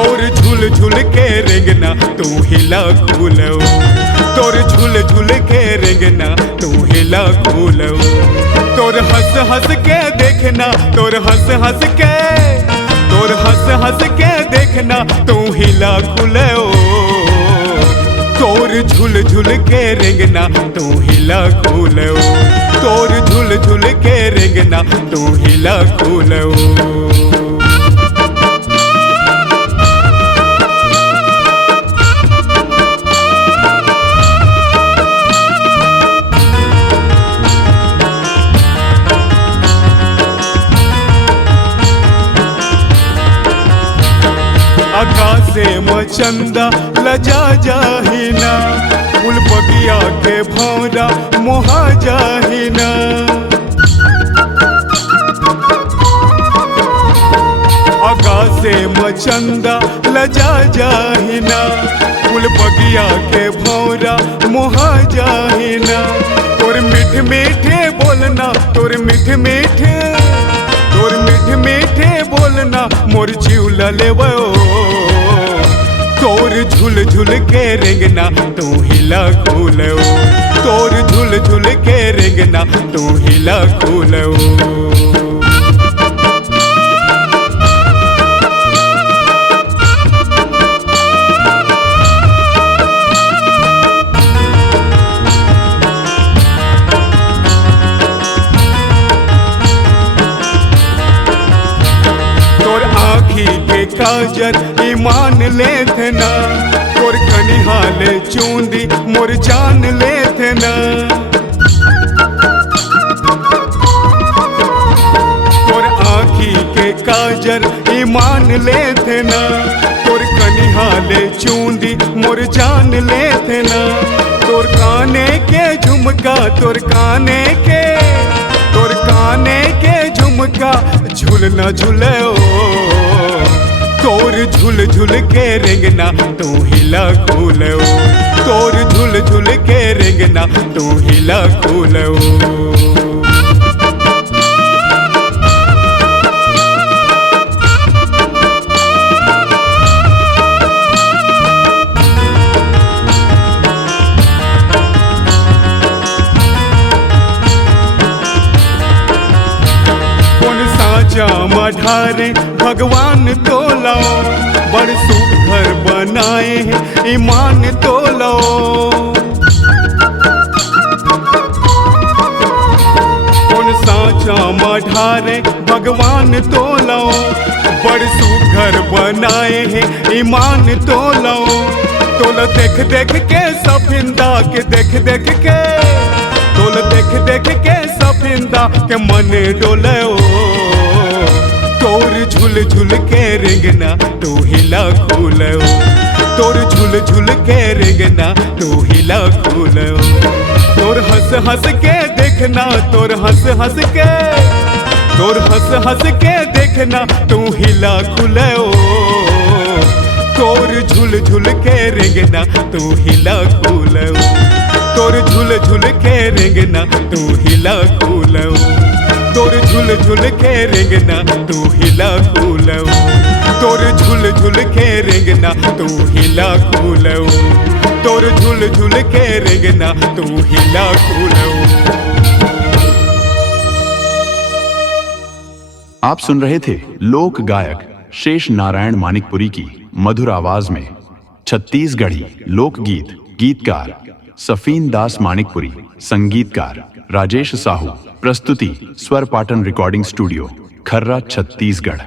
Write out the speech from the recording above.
तोर झूल झूल के रेंगना तू हिला खुलो, तोर झूल झूल के रेंगना तू हिला खुलो, तोर हंस हंस के देखना, तोर हंस हंस के, तोर हंस हंस के देखना तू हिला खुलो, तोर झूल झूल के रेंगना तू हिला खुलो, तोर झूल झूल के रेंगना तू हिला खुलो। आकाशे मचंदा लजा जाहिना, फूल बगिया के भौरा मोहा जाहिना, आकाशे मचंदा लजा जाहिना, फूल बगिया के भौरा मोहा जाहिना, तोर मीठ मीठे बोलना, तोर मीठ मीठे, तोर मीठ मीठे बोलना मोर जीव लेवो, तोर झूल झूल के रेंगना तू हिला खुलो, तोर झूल झूल के रेंगना तू हिला खुलो। के काजर ईमान लेते ना, तोर कनिहाल चूंदी मोर जान लेते ना, तोर आँखी के काजर ईमान लेते ना, तोर कनिहाल चूंदी मोर जान लेते ना, तोर काने के झुमका, तोर काने के, तोर काने के झुमका झूलना झूलो, तोर झूल झूल के रेंगना तू हिला खुलो, तोर झूल झूल के रेंगना तू हिला खुलो। मढ़ारे भगवान तो लाओ, बड़ सुघर बनाए हैं ईमान तो लाओ, कौन साचा मढ़ारे भगवान तो लाओ, बड़ सुघर बनाए हैं ईमान तो लाओ, तोल देख देख के सफिंदा के, देख देख के, तोल देख देख के सफिंदा के मन डोलो, तोर झूल झूल के रेंगना तू हिला खुलो, तोर झूल झूल के रेंगना तू हिला खुलो, तोर हंस हंस के देखना, तोर हंस हंस के, तोर हंस हंस के देखना तू हिला खुलो, तोर झूल झूल के रेंगना तू हिला खुलो, तोर झूल झूल के रेंगना तू हिला खुलो, तोर झूल झूल के रेंगना तू हिला खुलो, तोर झूल झूल के रेंगना तू हिला खुलो, तोर झूल झूल के रेंगना तू हिला खुलो। आप सुन रहे थे लोक गायक शेष नारायण मानिकपुरी की मधुर आवाज में छत्तीसगढ़ी लोकगीत, गीतकार सफीन दास मानिकपुरी, संगीतकार राजेश साहू, प्रस्तुति स्वर पाटन रिकॉर्डिंग स्टूडियो, खर्रा, छत्तीसगढ़।